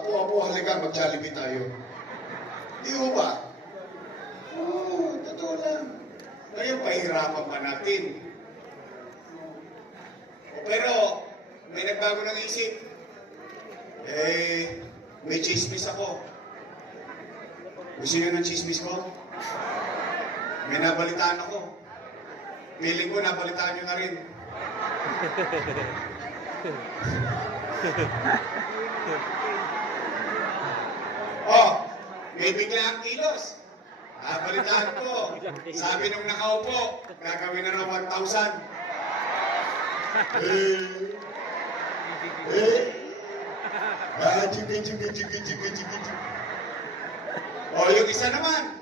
Apo-apo, halika, mag-Jollibee tayo. Di ho ba? Oo, totoo lang. Ngayon, pahirapan pa natin. Pero, may nagbago ng isip. Eh, may chismis ako. Gusto niyo ng chismis ko? May nabalitaan ako. Feeling ko nabalitaan niyo na rin. oh, may bigla ang kilos. Nabalitaan ko. Sabi nung nakaupo, gagawin na ng 1,000. Eh, eh, ah, chiki, chiki, chiki, chiki, chiki, chiki. O, yung isa naman,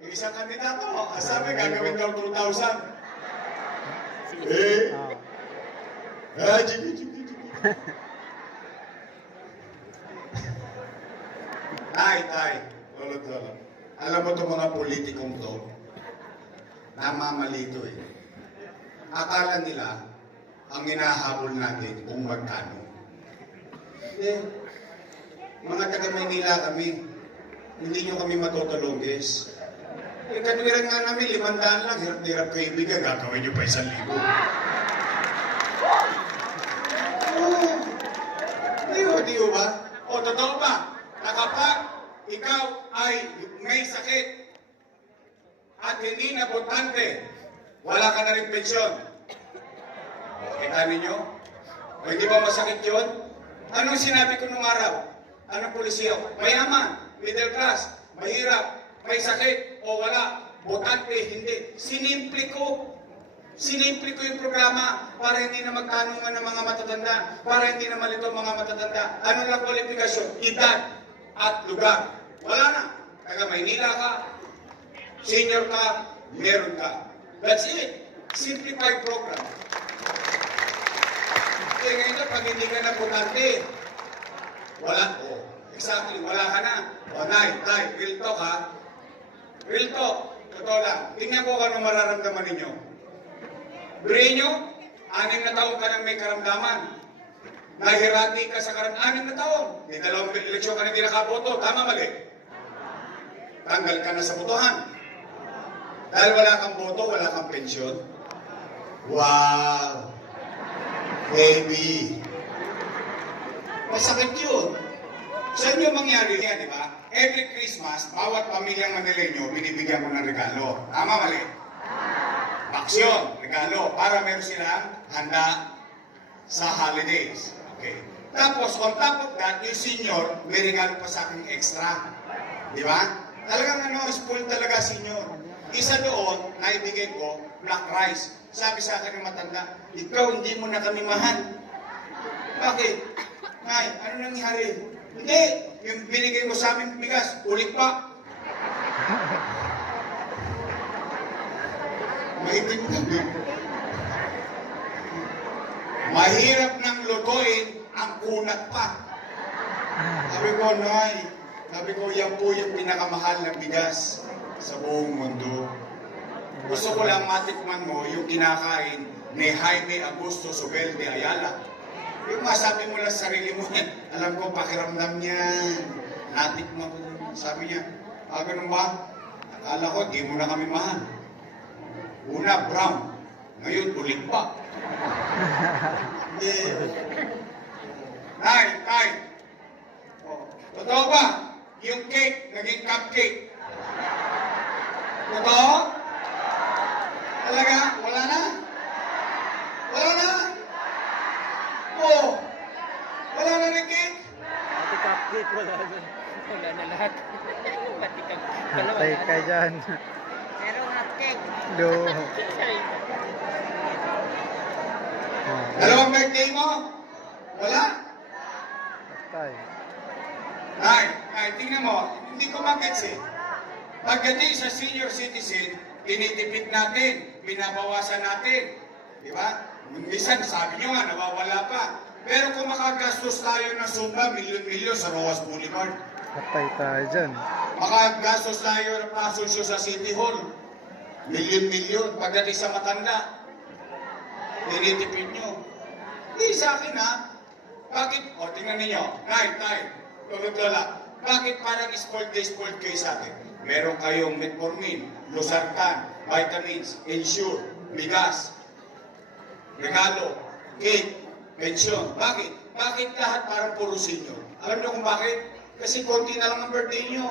yung isang kandidato, ah, sabi gagawin daw 2,000. Eh, ah, chiki, chiki, chiki. Tay, tay, lolo, lolo. Alam mo itong mga politikong to, namamalito eh. Akala nila, ang hinahabol natin kung magkano. Eh, mga taga Maynila kami, hindi nyo kami matutulunggis. Eh, katwiran nga namin, limandaan lang, hirap-hirap kayo ibigay, gagawin nyo pa isang libo. Oo. Di ba? O, totoo ba? Na kapag ikaw ay may sakit at hindi na botante, wala ka na rin pensyon. Kita ninyo? O, hindi ba masakit yun? Anong sinabi ko nung araw? Anong polisiyo? Mayaman, middle class, mahirap, may sakit o wala, botante, hindi. Sinimple ko. Sinimple ko yung programa para hindi na magtanungan ng mga matatanda, para hindi na malito ang mga matatanda. Ano lang kwalifikasyon? Edad at lugar. Wala na. Taga Maynila ka, senior ka, meron ka. That's it. Simplified program. Eh ngayon na, pag hindi ka na butante, wala. Oh, exactly, wala ka na. O, nay, tay, real talk ha. Real talk. Totoo lang. Tingnan ko kung ano mararamdaman ninyo. Birayin nyo, anim na taon ka nang may karamdaman. Nahirati ka sa karamdaman. Anim na taon. May dalawang eleksyon ka na hindi nakaboto. Tama, mali. Tanggal ka na sa botohan. Dahil wala kang boto, wala kang pensyon. Wow! Baby! Masakit yun. Sa inyo mangyari yan, di ba? Every Christmas, bawat pamilyang Manileño, binibigyan mo ng regalo. Tama, mali? Aksyon, regalo, para meron silang handa sa holidays. Okay. Tapos, on top of that, yung senior, may regalo pa sa akin extra. Di ba? Talagang ano, spoil talaga senior. Isa doon, naibigay ko, black rice. Sabi sa akin ng matanda, ikaw hindi mo na kami mahal. Bakit? Nay, ano nangyari? Hindi, yung binigay mo sa amin bigas, ulit pa. Maitim na din. Mahirap nang lutuin ang kunat pa. Sabi ko, Nay, sabi ko, yan po yung pinakamahal na bigas sa buong mundo. Gusto ko lang matikman mo yung kinakain ni Jaime Augusto Sobel de Ayala. Yung masabi mo lang sa sarili mo, alam ko pakiramdam niya. Natikman ko. Sabi niya, ah, ganun ba? Akala ko, di mo na kami mahal. Una, brown. Ngayon, ulit pa. Hindi. Nay, tay. Oh, Totoo ba? Yung cake, naging cupcake. Totoo? Talaga? Wala na? Wala na? Oh. Wala na rin cake? Pati cupcake wala na. Wala na lahat. Pati dalawa Patay na. ka dyan. Pero. Sorry. Oh, Dalawang birthday mo? Wala? Patay. Ay, ay, tingnan mo, hindi ko magets eh. Pagdating sa senior citizen, tinitipid natin, binabawasan natin. Di ba? Minsan, sabi nyo nga, nawawala pa. Pero kung makagastos tayo ng sumba, milyon-milyon sa Rojas Boulevard. Patay tayo dyan. Makagastos tayo ng pasonsyo sa City Hall. Milyon-milyon. Pagdating sa matanda, tinitipid nyo. Hindi sa akin ha. Bakit? O, tingnan ninyo. Tay, tay. Tulog lola. Bakit parang spoiled day spoiled kayo sa akin? Meron kayong metformin, losartan, vitamins, ensure, bigas, regalo, cake, pensyon. Bakit? Bakit lahat parang puro senior? Alam niyo kung bakit? Kasi konti na lang ang birthday niyo.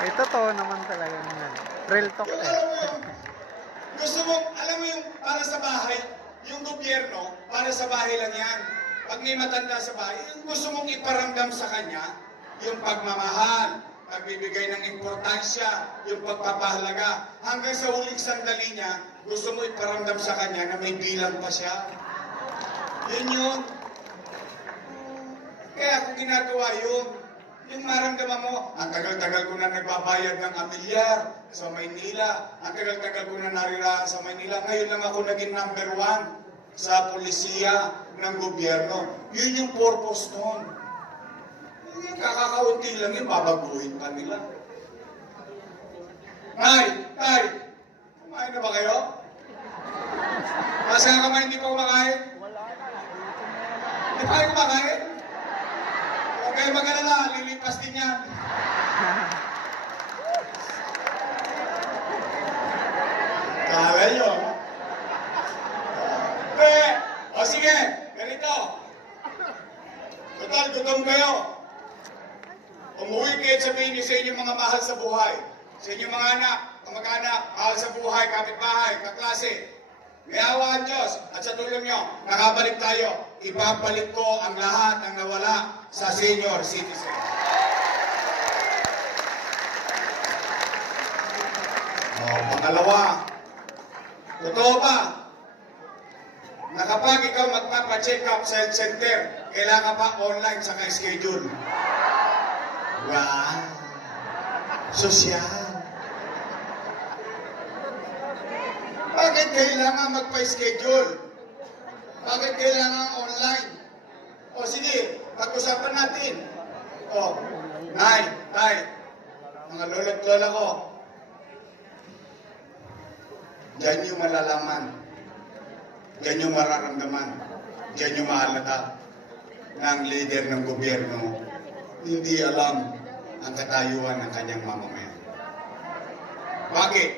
Ay, totoo naman talaga. Real talk eh. Gusto mo, alam mo yung para sa bahay, yung gobyerno, para sa bahay lang yan. Pag may matanda sa bahay, yung gusto mong iparamdam sa kanya, yung pagmamahal, pagbibigay ng importansya, yung pagpapahalaga. Hanggang sa huling sandali niya, gusto mo iparamdam sa kanya na may bilang pa siya. Yun yun. Kaya ako ginagawa yun. Yung maramdaman mo, ang tagal-tagal ko na nagbabayad ng amilyar sa Maynila. Ang tagal-tagal ko na narirahan sa Maynila. Ngayon lang ako naging number one sa polisiya ng gobyerno. Yun yung purpose nun. Yung kakakaunti lang yun, babaguhin pa nila. Tay, tay, kumain na ba kayo? Kasi ang kamay hindi pa kumakain? Hindi pa kayo kumakain? Huwag kayo mag-alala, lilipas din yan. Kala nyo. Eh, o sige, ganito. Total, gutom kayo. Umuwi kayo at sabihin niyo sa inyong mga mahal sa buhay. Sa inyong mga anak, kamag-anak, mahal sa buhay, kapitbahay, kaklase. May awa ang Diyos at sa tulong nyo, nakabalik tayo. Ibabalik ko ang lahat ng nawala sa senior citizen. Oh, pangalawa, totoo ba na kapag ikaw magpapacheck up sa health center, kailangan pa online sa schedule? Wow! Sosyal! Bakit kailangan magpa-schedule? Bakit kailangan online? O sige, pag-usapan natin. O, Nay, Tay, mga lolo't lola ko, Diyan yung malalaman. Diyan yung mararamdaman. Diyan yung mahalata ang leader ng gobyerno hindi alam ang katayuan ng kanyang mamamayan. Bakit?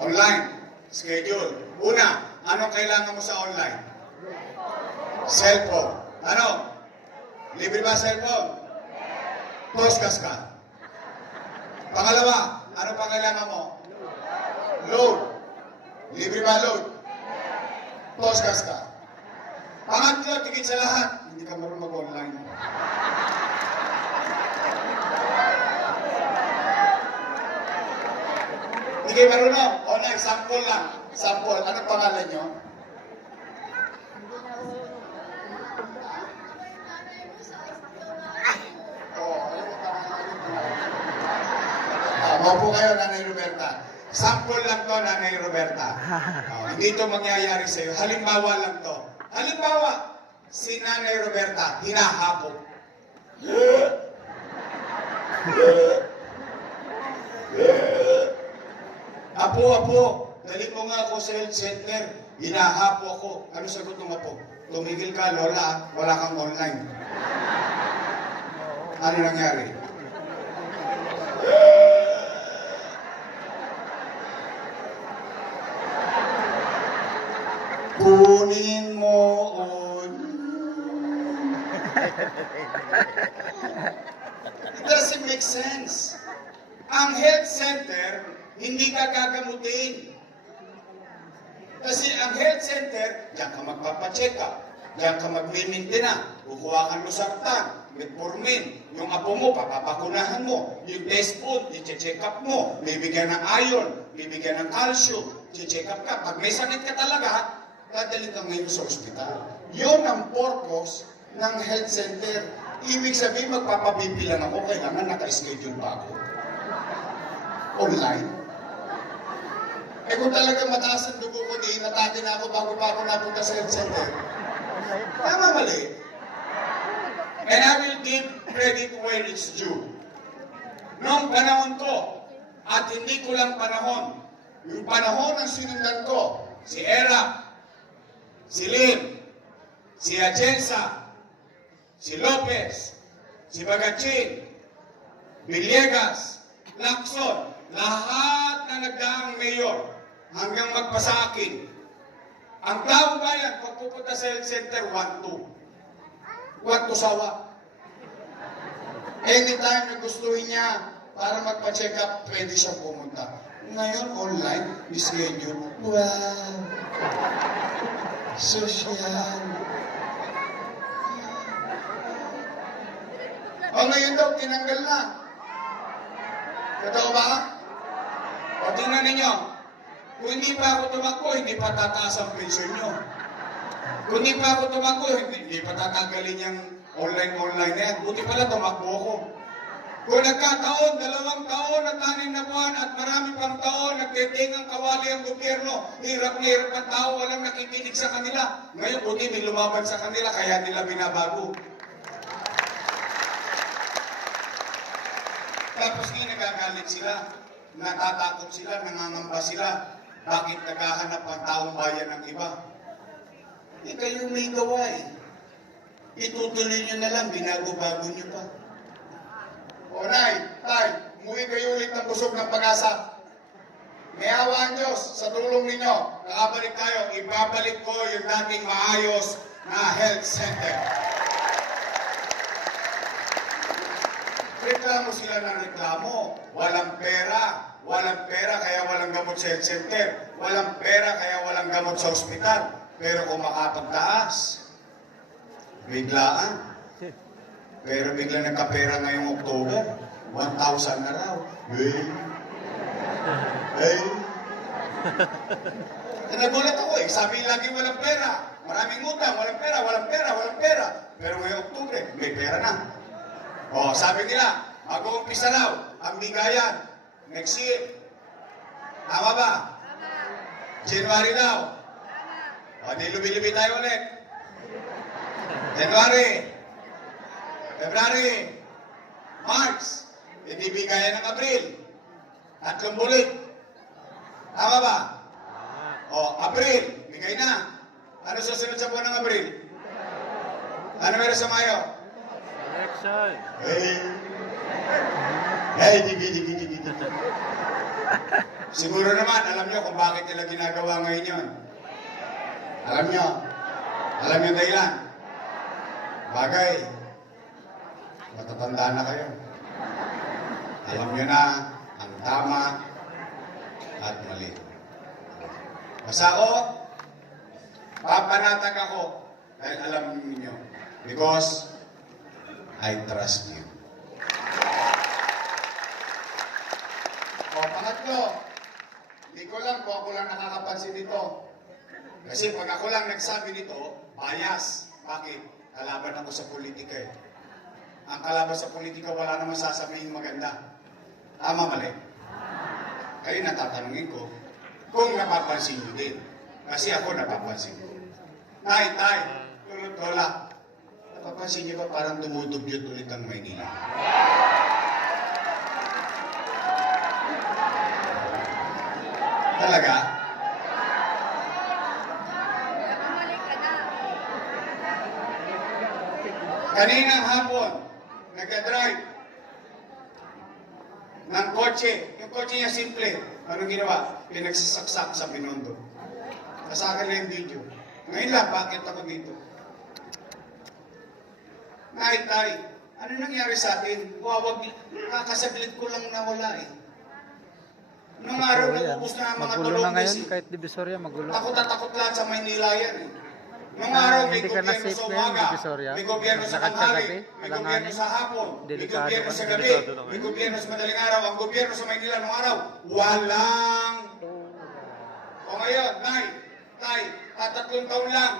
Online. Schedule. Una, anong kailangan mo sa online? Cellphone. Ano? Libre ba cellphone? Postgas ka. Pangalawa, ano pa kailangan mo? Load. Libre ba load? Postgas ka. Pangatlo, tigit sa lahat, hindi ka marunong mag-online. Hindi kayo marunong. Online, sample lang. Sample. Anong pangalan nyo? Oo, ano yung nyo? Ah, Maupo kayo, Nanay Roberta. Sample lang to, Nanay Roberta. Oh, hindi to mangyayari sa'yo. Halimbawa lang to. Halimbawa, si Nanay Roberta, hinahapok. Apo, apo, dali mo nga ako sa health center. Hinahapo ako. Ano sagot ng apo? Tumigil ka, Lola. Wala kang online. Ano nangyari? Kunin mo on. It doesn't make sense. Ang health center, hindi ka gagamutin. Kasi ang health center, diyan ka magpapacheck up. Diyan ka magmimintina. Kukuha kang lusartan, metformin. Yung apo mo, papapakunahan mo. Yung test food, i-check up mo. Bibigyan ng iron, bibigyan ng calcium, i-check up ka. Pag may sakit ka talaga, dadalhin ka ngayon sa ospital. Yun ang purpose ng health center. Ibig sabihin, magpapabibilan ako, kailangan naka-schedule pa ako. Online. Eh kung talaga mataas ang dugo ko, di inatake na ako bago pa ako napunta sa health center. Tama mali. And I will give credit where it's due. Noong panahon ko, at hindi ko lang panahon, yung panahon ng sinundan ko, si Era, si Lim, si Atienza, si Lopez, si Bagachin, Villegas, Lacson, lahat na nagdaang mayor hanggang magpasa akin. Ang taong bayan, pag pupunta sa health center, 1-2. 1-2 sawa. Anytime na gustuhin niya para magpa-check up, pwede siyang pumunta. Ngayon, online, schedule. Wow! Social. O ngayon daw, tinanggal na. Totoo ba? O tingnan ninyo, kung hindi pa ako tumakbo, hindi pa tataas ang pensyon nyo. Kung hindi pa ako tumakbo, hindi, hindi pa tatanggalin yung online-online na yan. Buti pala tumakbo ako. Kung nagkataon, dalawang taon at anim na buwan at marami pang taon, nagtitingang kawali ang gobyerno, hirap na hirap ang tao, walang nakikinig sa kanila. Ngayon, buti may lumaban sa kanila, kaya nila binabago. Tapos ngayon nagagalit sila, natatakot sila, nangangamba sila. Bakit naghahanap ang taong bayan ng iba? Eh kayo may gawa eh. Itutuloy nyo na lang, binago-bago nyo pa. Nay, tay, umuwi kayo ulit ng busog ng pag-asa. May awa ang Diyos sa tulong ninyo. Nakabalik tayo, ibabalik ko yung dating maayos na health center. Reklamo sila ng reklamo. Walang pera. Walang pera kaya walang gamot sa health center. Walang pera kaya walang gamot sa ospital. Pero kung makapagtaas, biglaan. Pero bigla nagkapera ngayong October, 1,000 na raw. Hey! Hey! Eh, Nagulat ako eh. Sabi lagi walang pera. Maraming utang, walang pera, walang pera, walang pera. Pero ngayong October, may pera na. O, sabi nila, mag-uumpisa raw ang bigayan next year. Tama ba? January daw. O, di lubi-lubi tayo ulit. January. February. March. Hindi bigayan ng Abril. Tatlong bulit. Tama ba? O, April. Bigay na. Ano susunod sa buwan ng Abril? Ano meron sa Mayo? Election. Hey! Hey, digi, digi, digi, digi. Siguro naman, alam niyo kung bakit nila ginagawa ngayon yun. Alam niyo. Alam niyo dahilan. Bagay. Matatanda na kayo. Alam niyo na ang tama at mali. Basta ako, papanatag ako dahil alam niyo. Because I trust you. O, pangatlo, hindi ko lang kung ako lang nakakapansin nito. Kasi pag ako lang nagsabi nito, bias. Bakit? Kalaban ako sa politika eh. Ang kalaban sa politika, wala namang sasabihin maganda. Tama mali? Kayo natatanungin ko, kung napapansin nyo din. Kasi ako napapansin ko. Tay, tay, tulog lola. Napapansin nyo ba parang dumudugyot ulit ang Maynila? Talaga? Kaninang hapon, nagka-drive ng kotse. Yung kotse niya simple. Anong ginawa? Pinagsasaksak sa Binondo. Kasakan na yung video. Ngayon lang, bakit ako dito? Nay, tay, ano nangyari sa atin? Wawag, kakasaglit ko lang nawala eh. Nung araw, yan. nagubos na ang mga Magulo na tulong ngayon, kahit Divisoria, magulo. Takot na takot lahat sa Maynila yan eh. Ah, araw, may hindi ka na safe sa ngayon, umaga, Divisoria. may gobyerno sa Lakad ka tanghali, gabi, may alanganin. gobyerno sa hapon, may Delikado gobyerno ka, sa gabi, delikado na may ngayon. gobyerno sa madaling araw. Ang gobyerno sa Maynila nung araw, walang. O ngayon, Nay, Tay, tatatlong taon lang.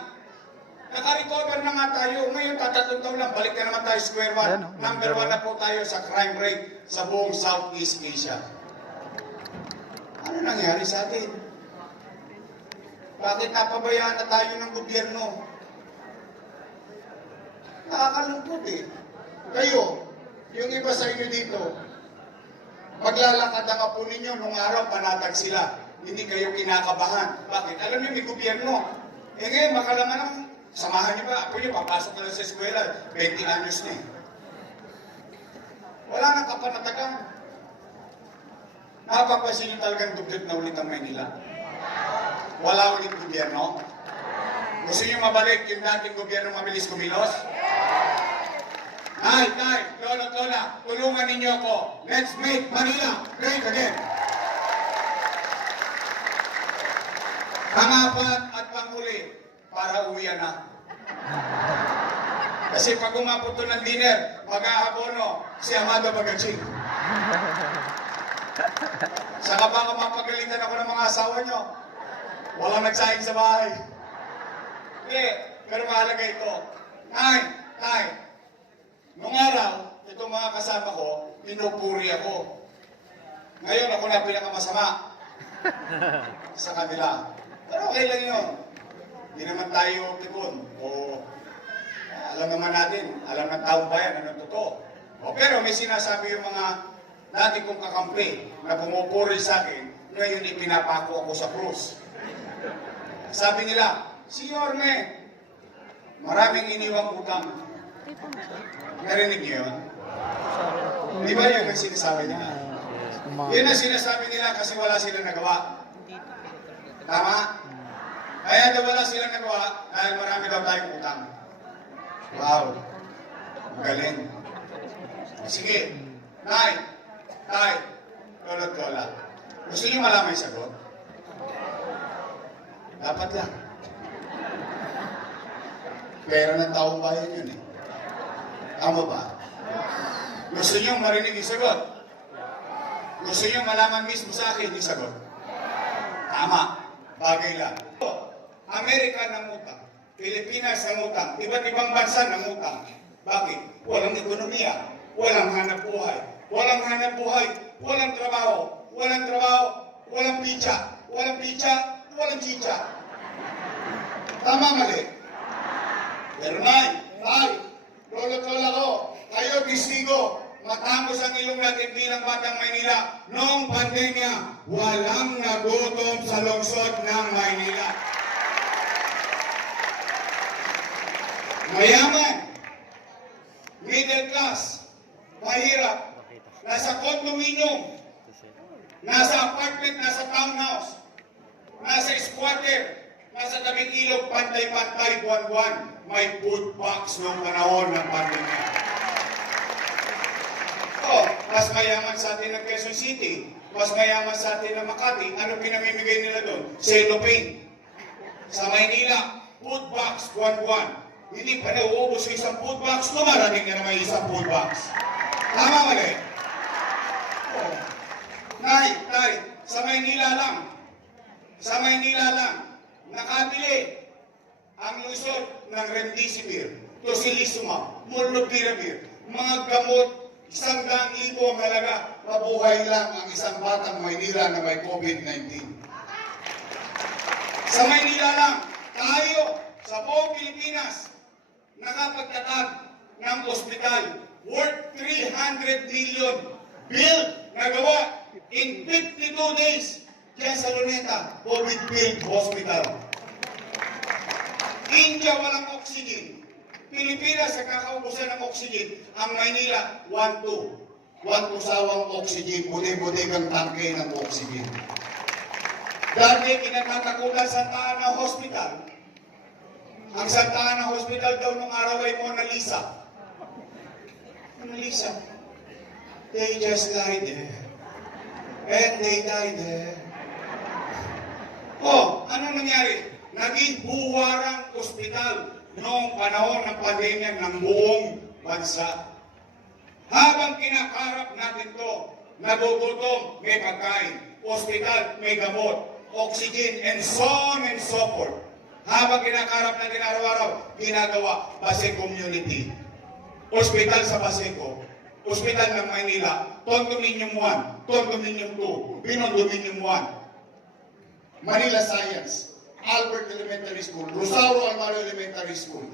Naka-recover na nga tayo. Ngayon, tatatlong taon lang. Balik na naman tayo square one. Ayan, oh, Number one. na po tayo sa crime rate sa buong Southeast Asia. Ano nangyari sa atin? Bakit napabayaan na tayo ng gobyerno? Nakakalungkot eh. Kayo, yung iba sa inyo dito, maglalakad ang apo ninyo nung araw, panatag sila. hindi kayo kinakabahan. Bakit? Alam niyo, may gobyerno. Eh ngayon, makalaman ng samahan niyo ba? Ako niyo, papasok na lang sa eskwela. 20 anyos na eh. Wala nang kapanatagan. Napapansin niyo talagang dugyot na ulit ang Maynila. Wala ulit gobyerno. Gusto niyo mabalik yung dating gobyerno mabilis kumilos? Ay, tay, lolo, lola, tulungan ninyo ako. Let's make Manila great again. Pangapat at panghuli, para uwian na. Kasi pag umabot to ng dinner, mag-aabono si Amado Bagaching. Saka baka mapagalitan ako ng mga asawa nyo. Walang nagsaing sa bahay. Hindi, pero mahalaga ito. Tay, tay, nung araw, itong mga kasama ko, pinupuri ako. Ngayon ako na pinakamasama sa kanila. Pero okay lang yun. Hindi naman tayo tipon. O alam naman natin, alam ng taong bayan ano totoo. O pero may sinasabi yung mga dati kong kakampi na pumupuri sa akin, ngayon ipinapako ako sa krus. Sabi nila, si Yorme, maraming iniwang utang. Narinig niyo yun? Di ba yun ang sinasabi nila? Yun ang sinasabi nila kasi wala silang nagawa. Tama? Kaya daw wala silang nagawa dahil marami daw tayong utang. Wow. Galing. Sige. Nay, tay, lolo't lola. Gusto niyo malaman yung sagot? Dapat lang. Pera ng taong bayan yun eh. Tama ba? Gusto niyo marinig yung sagot? Gusto niyo malaman mismo sa akin yung sagot? Tama. Bagay lang. Amerika nangutang. Pilipinas nangutang. Iba't ibang bansa nangutang. Bakit? Walang ekonomiya. Walang hanap buhay. Walang hanap buhay. Walang trabaho. Walang trabaho. Walang picha. Walang picha. Walang chicha. Tama mali. Pero nay, tay, lolo lola ko, kayo testigo, matangos ang ilong natin bilang batang Maynila. Noong pandemya, walang nagutom sa lungsod ng Maynila. Mayaman, middle class, mahirap, nasa condominium, nasa apartment, nasa townhouse, nasa squatter, nasa tabing ilog, pantay-pantay, buwan-buwan, may food box noong panahon ng pandemya. Oh, mas mayaman sa atin ng Quezon City, mas mayaman sa atin ng Makati, ano pinamimigay nila doon? Cellophane. Sa Maynila, food box, buwan-buwan. Hindi pa nauubos yung isang food box, lumarating na naman isang food box. Tama mali? Oh. Nay, tay, sa Maynila lang, sa Maynila lang, nakabili ang lusot ng remdesivir, tocilizumab, molnupiravir, mga gamot, isang daang libo ang halaga, mabuhay lang ang isang batang Maynila na may COVID-19. Sa Maynila lang, tayo, sa buong Pilipinas, nakapagtatag ng ospital. Worth 300 million bill na gawa in 52 days dyan sa Luneta, COVID-filled hospital. India walang oxygen. Pilipinas sa kakaubusan ng oxygen. Ang Maynila, 1-2. 1-2 sawang oxygen. Buti-buti kang tangke ng oxygen. Dati kinatatakutan sa Ana Hospital. Ang Santa Ana Hospital daw nung araw ay Mona Lisa. Mona Lisa. They just lie there. And they die there. Oh, ano nangyari? Naging buwarang ospital noong panahon ng pandemya ng buong bansa. Habang kinakarap natin to, nagugutom, may pagkain, ospital, may gamot, oxygen, and so on and so forth. Habang kinakarap natin araw-araw, ginagawa, Pasig Community. Ospital sa Paseco, Ospital ng Maynila, Condominium 1, Condominium 2, Binondominium 1, Manila Science, Albert Elementary School, Rosauro Alvaro Elementary School.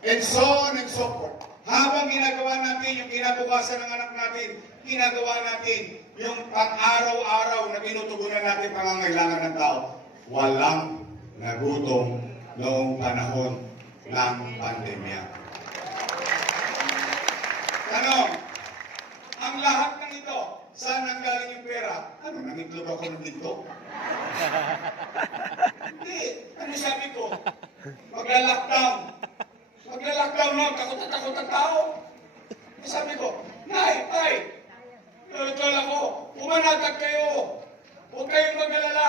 and so on and so forth. Habang ginagawa natin yung kinabukasan ng anak natin, ginagawa natin yung pang-araw-araw na tinutugunan natin pangangailangan ng tao, walang nagutom noong panahon ng pandemya. Tanong, ang lahat ng ito, saan nanggaling yung pera? Ano, nangitlog ako ng dito? Hindi. Ano sabi ko? Magla-lockdown. Magla-lockdown na, takot na takot ang tao. Eh, Sabi ko, Nay, Tay, Lord ako, pumanatag kayo. Huwag kayong mag-alala.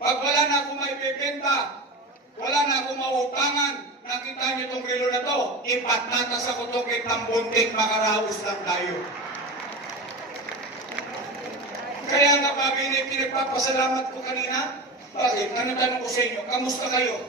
Pag wala na akong maibibenta, wala na akong mautangan, nakita niyo itong relo na to, ipatnatas ako to kay Tambuntik, makaraos lang tayo. Kaya nga yung pinagpapasalamat ko kanina, bakit? Ano ko sa inyo, kamusta kayo?